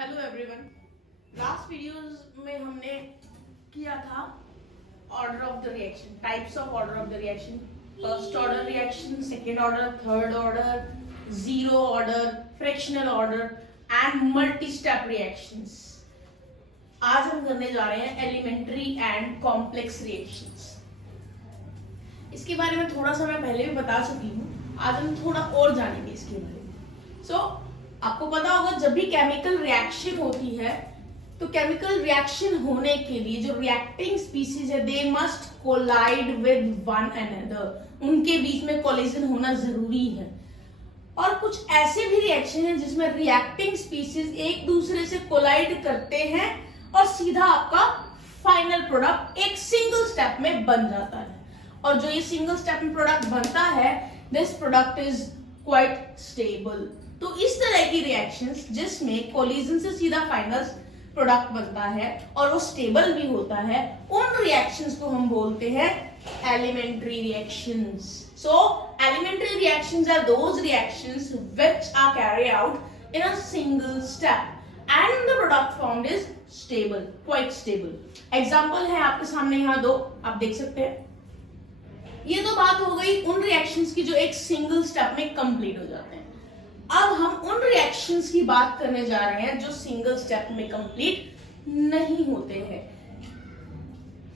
Hello everyone. Last videos में हमने किया था order of the reaction, types of order of the reaction, first order reaction, second order, third order, zero order, fractional order and multi step reactions. आज हम करने जा रहे हैं एलिमेंट्री एंड कॉम्प्लेक्स रिएक्शंस। इसके बारे में थोड़ा सा मैं पहले भी बता चुकी हूँ, आज हम थोड़ा और जानेंगे इसके बारे में। आपको पता होगा जब भी केमिकल रिएक्शन होती है तो केमिकल रिएक्शन होने के लिए जो रिएक्टिंग स्पीसीज है they must collide with one another, उनके बीच में कोलिजन होना जरूरी है। और कुछ ऐसे भी रिएक्शन है जिसमें रिएक्टिंग स्पीसीज एक दूसरे से कोलाइड करते हैं और सीधा आपका फाइनल प्रोडक्ट एक सिंगल स्टेप में बन जाता है। और जो ये सिंगल स्टेप में प्रोडक्ट बनता है this product is quite stable. तो इस तरह की रिएक्शंस जिसमें कोलिजन से सीधा फाइनल प्रोडक्ट बनता है और वो स्टेबल भी होता है, उन रिएक्शंस को हम बोलते हैं elementary reactions. So elementary reactions are those reactions which are carry out in a single step and the product formed is stable, quite stable. Example है आपके सामने यहाँ दो, आप देख सकते हैं। ये तो बात हो गई उन रिएक्शंस की जो एक सिंगल स्टेप में कंप्लीट हो जाते हैं। अब हम उन रिएक्शंस की बात करने जा रहे हैं जो सिंगल स्टेप में कंप्लीट नहीं होते हैं।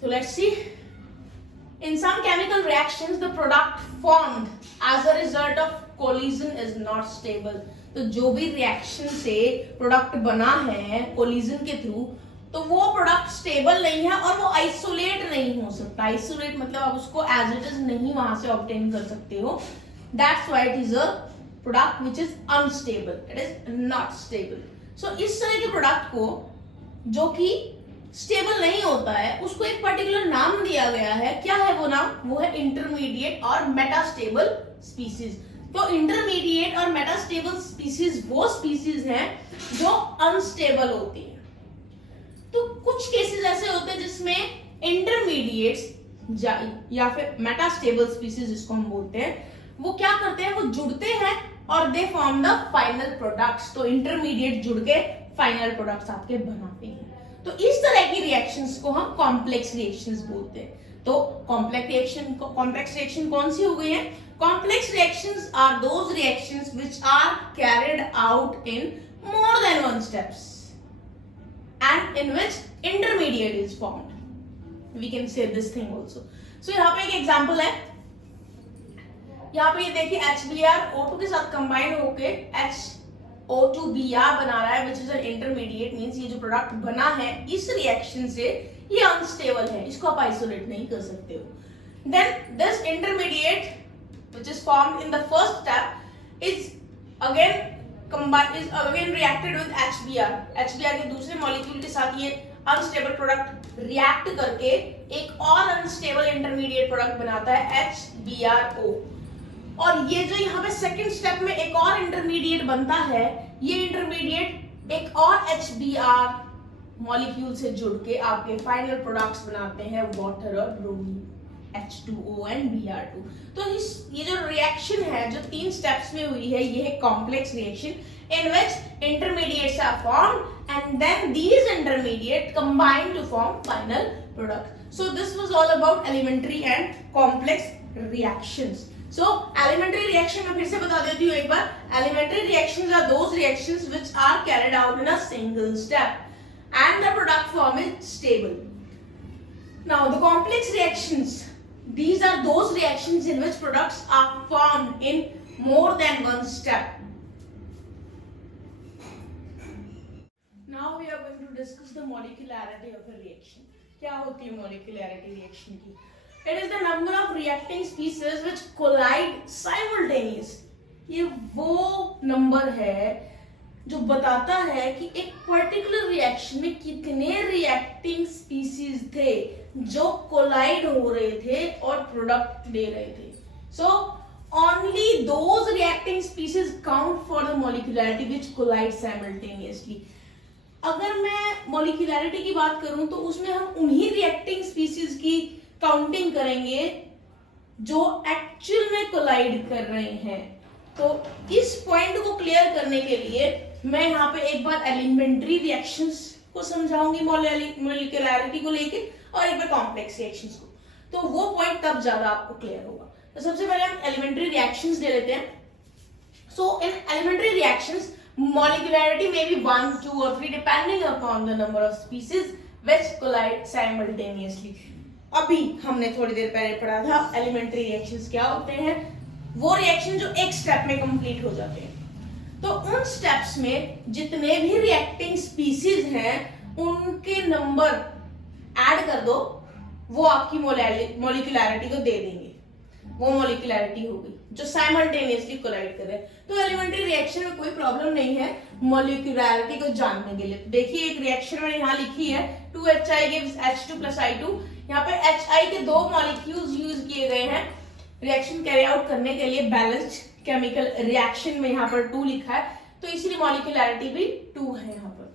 So let's see. In some chemical reactions, the product formed as a result of collision is not stable. तो जो भी रिएक्शन से प्रोडक्ट बना है कोलिजन के थ्रू, तो वो प्रोडक्ट स्टेबल नहीं है और वो आइसोलेट नहीं हो सकता। आइसोलेट मतलब आप उसको एज इट इज नहीं वहां से ऑब्टेन कर सकते हो। That's why it is a product which is unstable, it is not stable. So इस तरह के प्रोडक्ट को जो कि स्टेबल नहीं होता है उसको एक पर्टिकुलर नाम दिया गया है। क्या है वो नाम? वो है इंटरमीडिएट और मेटास्टेबल स्पीसीज। तो इंटरमीडिएट और मेटास्टेबल स्पीसीज वो स्पीसीज हैं जो अनस्टेबल होती है। तो कुछ केसेस ऐसे होते हैं जिसमें इंटरमीडिएट्स या फिर मेटास्टेबल स्पीसीज जिसको हम बोलते हैं, वो क्या करते हैं, वो जुड़ते हैं और they form the final products. तो इंटरमीडिएट जुड़ के फाइनल प्रोडक्ट्स आपके बनाते हैं। तो इस तरह की रिएक्शंस को हम कॉम्प्लेक्स रिएक्शंस बोलते हैं। तो कॉम्प्लेक्स रिएक्शन कौन सी हो गई है? Complex reactions are those reactions which are carried out in more than one steps and in which intermediate is formed. We can say this thing also. So यहाँ पे एक एग्जांपल है, यहाँ पे ये देखिए HBr O2 के साथ कंबाइन होके HO2Br बना रहा है, which is an intermediate, means ये जो प्रोडक्ट बना है इस रिएक्शन से ये अनस्टेबल है, इसको आप आइसोलेट नहीं कर सकते हो। Then this intermediate which is formed in the first step is again reacted with HBr। HBr के दूसरे मॉलिक्यूल के साथ ये अनस्टेबल प्रोडक्ट रिएक्ट करके एक और अनस्टेबल इंटरमीडिएट प्रोडक्ट बनाता है HBrO। और ये जो यहाँ पे सेकंड स्टेप में एक और इंटरमीडिएट बनता है, ये इंटरमीडिएट एक और HBr मॉलिक्यूल से जुड़ के आपके फाइनल प्रोडक्ट्स बनाते हैं वाटर और ब्रोमीन, H2O and Br2। तो ये जो रिएक्शन है जो 3 स्टेप्स में हुई है, ये है complex reaction in which intermediates are formed and then these intermediate combine to form final product. So this was all about elementary and complex reactions. So elementary reaction मैं फिर से बता देती हूँ एक बार। Elementary reactions are those reactions which are carried out in a single step and the product form is stable. Now the complex reactions, these are those reactions in which products are formed in more than one step. Now we are going to discuss the molecularity of a reaction. क्या होती है molecularity reaction की? It is the number of reacting species which collide simultaneously. ये वो number है जो बताता है कि एक पर्टिकुलर रिएक्शन में कितने रिएक्टिंग स्पीसीज थे जो कोलाइड हो रहे थे और प्रोडक्ट दे रहे थे। So only those reacting species count for the molecularity which collide simultaneously. अगर मैं मॉलिक्यूलैरिटी की बात करूं तो उसमें हम उन्हीं रिएक्टिंग स्पीसीज की काउंटिंग करेंगे जो एक्चुअल में कोलाइड कर रहे हैं। तो इस पॉइंट को क्लियर करने के लिए मैं यहाँ पे एक बार एलिमेंट्री रिएक्शंस को समझाऊंगी मॉलिक्यूलैरिटी को लेके, और एक बार कॉम्प्लेक्स रिएक्शंस को, तो वो पॉइंट तब ज्यादा आपको क्लियर होगा। तो सबसे पहले हम एलिमेंट्री रिएक्शंस ले लेते हैं। So in elementary reactions molecularity may be 1, 2 or 3 depending upon the number of species which collide simultaneously. अभी हमने थोड़ी देर पहले पढ़ा था एलिमेंट्री रिएक्शंस क्या होते हैं, वो रिएक्शन जो एक स्टेप में कंप्लीट हो जाते हैं। तो उन स्टेप्स में जितने भी रिएक्टिंग स्पीसीज हैं उनके नंबर ऐड कर दो, वो आपकी मॉलिक्यूलैरिटी को दे देंगे। वो मॉलिक्यूलैरिटी होगी जो साइमल्टेनियसली कोलाइड कर रहे हैं। तो एलिमेंट्री रिएक्शन में कोई प्रॉब्लम नहीं है मॉलिक्यूलैरिटी को जानने के लिए। तो देखिए एक रिएक्शन में यहाँ लिखी है 2HI gives H2 plus I2। यहाँ पे HI के 2 मॉलिक्यूल्स यूज किए गए हैं रिएक्शन कैरी आउट करने के लिए। बैलेंस्ड केमिकल रिएक्शन में यहाँ पर 2 लिखा है, तो इसीलिए मॉलिक्यूलैरिटी भी 2 है यहाँ पर।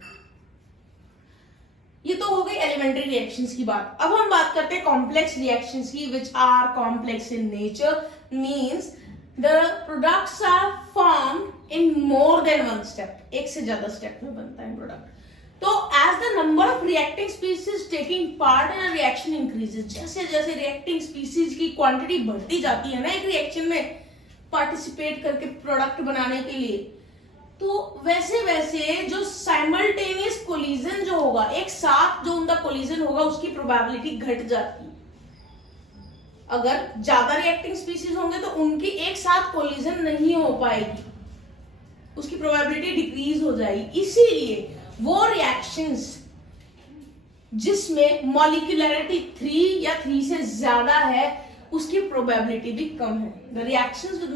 ये तो हो गई एलिमेंट्री रिएक्शंस की बात। अब हम बात करते हैं कॉम्प्लेक्स रिएक्शंस की, which are complex in nature, means the products are formed in more than one step, एक से ज्यादा स्टेप में बनता है प्रोडक्ट। तो as the number of reacting species taking part in a reaction increases, जैसे जैसे रिएक्टिंग स्पीसीज की क्वांटिटी बढ़ती जाती है ना एक रिएक्शन में पार्टिसिपेट करके प्रोडक्ट बनाने के लिए, तो वैसे वैसे जो साइमल्टेनियस कोलिजन जो होगा, एक साथ जो उनका कोलिजन होगा उसकी प्रोबेबिलिटी घट जाती है। अगर ज्यादा रिएक्टिंग स्पीसीज होंगे तो उनकी एक साथ कोलिजन नहीं हो पाएगी, उसकी प्रोबेबिलिटी डिक्रीज हो जाएगी। इसीलिए वो रिएक्शंस जिसमें मॉलिक्यूलैरिटी 3 या 3 से ज्यादा है उसकी प्रोबेबिलिटी भी कम है। द रिएक्शंस विद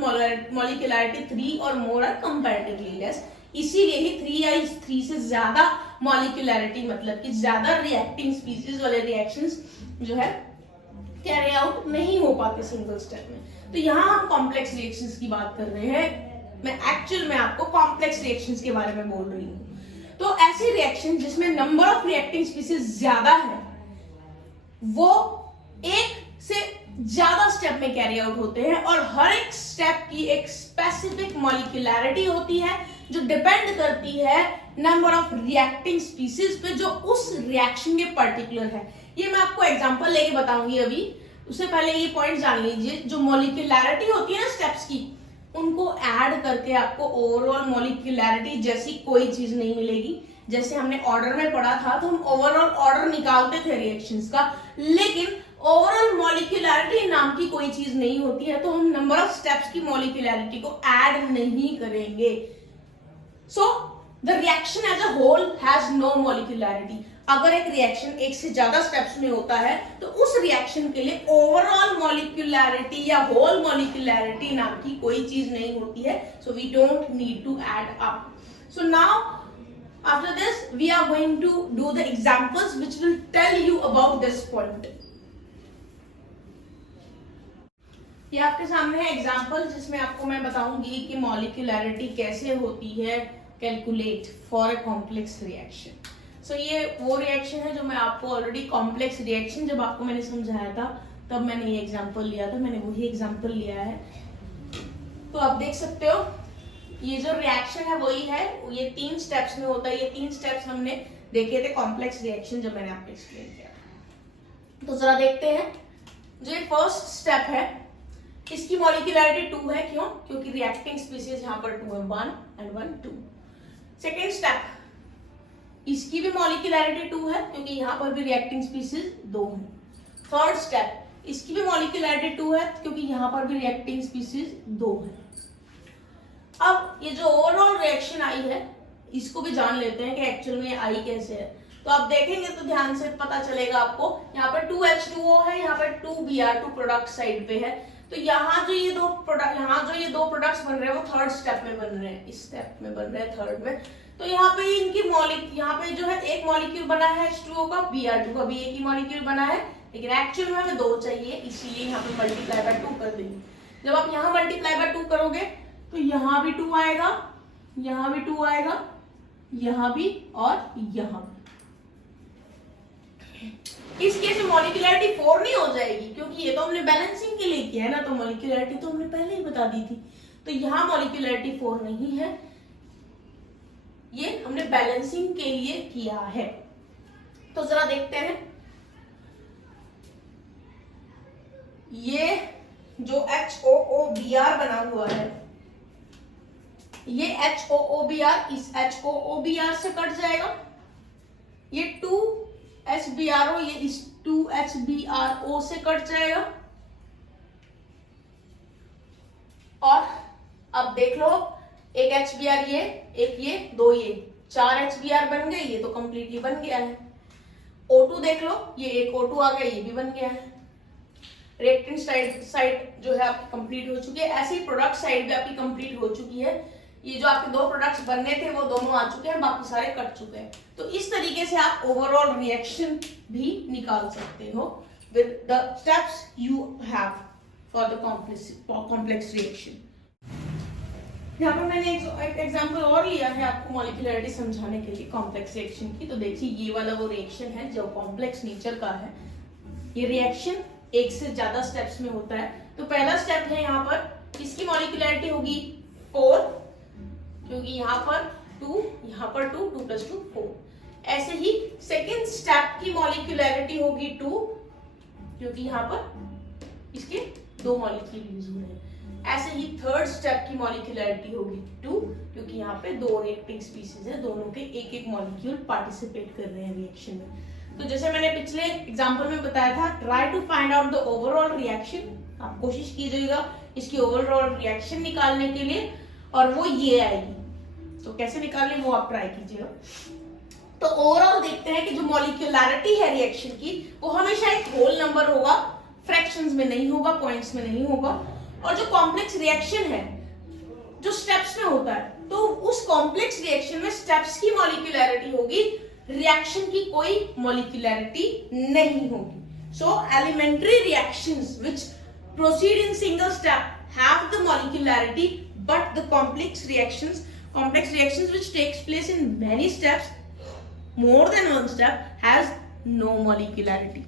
मॉलिक्यूलैरिटी 3 और मोर आर कंपैरेटिवली लेस। इसीलिए ही 3 या 3 से ज्यादा मॉलिक्यूलैरिटी मतलब कि ज्यादा रिएक्टिंग स्पीसीज वाले रिएक्शंस जो है कैरी आउट नहीं हो पाते सिंगल स्टेप में। तो यहाँ हम कॉम्प्लेक्स रिएक्शंस की बात कर रहे हैं। मैं एक्चुअल में आपको कॉम्प्लेक्स रिएक्शंस के बारे में बोल रही हूँ। तो ऐसी रिएक्शन जिसमें नंबर ऑफ रिएक्टिंग स्पीसीज ज्यादा है वो एक से ज्यादा स्टेप में कैरी आउट होते हैं, और हर एक स्टेप की एक स्पेसिफिक मॉलिक्यूलैरिटी होती है जो डिपेंड करती है नंबर ऑफ रिएक्टिंग स्पीसीज पे जो उस रिएक्शन के पर्टिकुलर है। ये मैं आपको एग्जांपल लेके बताऊंगी अभी। उससे पहले ये पॉइंट जान लीजिए, जो मॉलिक्यूलैरिटी होती है ना स्टेप्स की, उनको ऐड करके आपको ओवरऑल मॉलिक्यूलैरिटी जैसी कोई चीज नहीं मिलेगी। जैसे हमने ऑर्डर में पढ़ा था तो हम ओवरऑल ऑर्डर निकालते थे रिएक्शंस का, लेकिन ओवरऑल मॉलिक्यूलैरिटी नाम की कोई चीज नहीं होती है, तो हम नंबर ऑफ स्टेप्स की मॉलिक्यूलैरिटी को ऐड नहीं करेंगे। So the reaction as a whole has no molecularity. अगर एक रिएक्शन एक से ज्यादा स्टेप्स में होता है तो उस रिएक्शन के लिए ओवरऑल मॉलिक्यूलैरिटी या होल मॉलिक्यूलैरिटी नाम की कोई चीज नहीं होती है। So we don't need to add up. So now after this we are going to do the examples which will tell you about this point. ये आपके सामने है एग्जाम्पल जिसमें आपको मैं बताऊंगी कि मॉलिक्यूलैरिटी कैसे होती है calculate for a complex reaction. So ये वो रिएक्शन है जो मैं आपको ऑलरेडी कॉम्प्लेक्स रिएक्शन जब आपको मैंने समझाया था तब मैंने ये एग्जाम्पल लिया था, मैंने वही एग्जाम्पल लिया है। तो आप देख सकते हो ये जो रिएक्शन है वही है, ये 3 स्टेप्स में होता है। ये 3 स्टेप्स हमने देखे थे कॉम्प्लेक्स रिएक्शन जब मैंने आपको एक्सप्लेन किया। तो जरा देखते हैं, जो फर्स्ट स्टेप है इसकी मॉलिक्यूलैरिटी 2 है। क्यों? क्योंकि रिएक्टिंग स्पीसीज यहाँ पर 2 है, 1 and 1 2। सेकेंड स्टेप, इसकी भी मॉलिक्यूलैरिटी 2 है क्योंकि यहाँ पर भी रिएक्टिंग स्पीसीज 2 है। थर्ड स्टेप, इसकी भी मॉलिक्यूलैरिटी 2 है क्योंकि यहाँ पर भी रिएक्टिंग स्पीसीज 2 है। अब ये जो ओवरऑल रिएक्शन आई है इसको भी जान लेते हैं कि एक्चुअल में आई कैसे है। तो आप देखेंगे तो ध्यान से पता चलेगा आपको, यहाँ पर 2H2O है, यहाँ पर 2Br2 प्रोडक्ट साइड पे है। तो यहाँ जो ये दो प्रोडक्ट्स बन रहे हैं वो थर्ड स्टेप में बन रहे हैं, इस स्टेप में बन रहे हैं थर्ड में। तो यहाँ पे इनकी यहाँ पे जो है एक मॉलिक्यूल बना है H2O का, Br2 का भी एक ही मॉलिक्यूल बना है, लेकिन एक्चुअल में हमें 2 चाहिए, इसीलिए यहाँ पे मल्टीप्लाई बाय 2 कर देंगे। जब आप यहाँ मल्टीप्लाई बाय 2 करोगे तो यहाँ भी 2 आएगा, यहाँ भी 2 आएगा, यहाँ भी और यहाँ भी। इस केस में मॉलिक्यूलैरिटी 4 नहीं हो जाएगी क्योंकि ये तो हमने बैलेंसिंग के लिए किया है ना, तो मॉलिक्यूलैरिटी तो हमने पहले ही बता दी थी। तो यहाँ मॉलिक्यूलैरिटी 4 नहीं है, ये हमने बैलेंसिंग के लिए किया है। तो जरा देखते हैं, ये जो HOOBr बना हुआ है, ये HOOBr इस HOOBr से कट जाएगा, ये 2HBRO ये इस 2HBRO से कट जाएगा। और अब देख लो, एक HBr ये, एक ये, दो ये, 4 HBr बन गए, ये तो कंप्लीटली बन गया है। O2 देख लो, ये एक O2 आ गया, ये भी बन गया है। रिएक्टेंट साइड जो है आपकी कंप्लीट हो चुकी है। ऐसे ही प्रोडक्ट साइड भी आपकी कंप्लीट हो चुकी है। ये जो आपके दो प्रोडक्ट्स बनने थे वो दोनों आ चुके हैं, बाकी सारे कट चुके हैं। तो इस तरीके से आप ओवरऑल रिएक्शन भी निकाल सकते हो with the steps you have for the complex reaction. यहाँ पर मैंने एक एग्जांपल और लिया है आपको मॉलिक्यूलरिटी समझाने के लिए कॉम्प्लेक्स रिएक्शन की। तो देखिए, ये वाला वो रिएक्शन है जो कॉम्प्लेक्स नेचर का है। ये रिएक्शन एक से ज्यादा स्टेप्स में होता है। तो पहला स्टेप है, यहाँ पर इसकी मॉलिक्यूलरिटी होगी 4, क्योंकि यहाँ पर 2, यहाँ पर 2, 2 + 2 4। ऐसे ही सेकेंड स्टेप की मॉलिक्यूलरिटी होगी 2, क्योंकि यहाँ पर इसके 2 मॉलिक्यूल यूज हो रहे हैं। ऐसे ही थर्ड स्टेप की मॉलिक्यूलरिटी होगी 2, क्योंकि यहाँ पे 2 रिएक्टिंग स्पीसीज है, दोनों के एक एक मॉलिक्यूल पार्टिसिपेट कर रहे हैं रिएक्शन में। तो जैसे मैंने पिछले एग्जांपल में बताया था, try to find out the overall reaction. आप कोशिश कीजिएगा इसकी ओवरऑल रिएक्शन निकालने के लिए, और वो ये आएगी। तो कैसे निकालने वो आप ट्राई कीजिएगा। तो ओवरऑल देखते हैं कि जो मॉलिक्यूलरिटी है रिएक्शन की, वो हमेशा एक होल नंबर होगा, फ्रैक्शंस में नहीं होगा, पॉइंट्स में नहीं होगा। और जो कॉम्प्लेक्स रिएक्शन है जो स्टेप्स में होता है, तो उस कॉम्प्लेक्स रिएक्शन में स्टेप्स की मॉलिक्यूलरिटी होगी, रिएक्शन की कोई मॉलिक्यूलरिटी नहीं होगी। So elementary reactions which proceed in single step have the molecularity, but the complex reactions which takes place in many steps, more than one step, has no molecularity.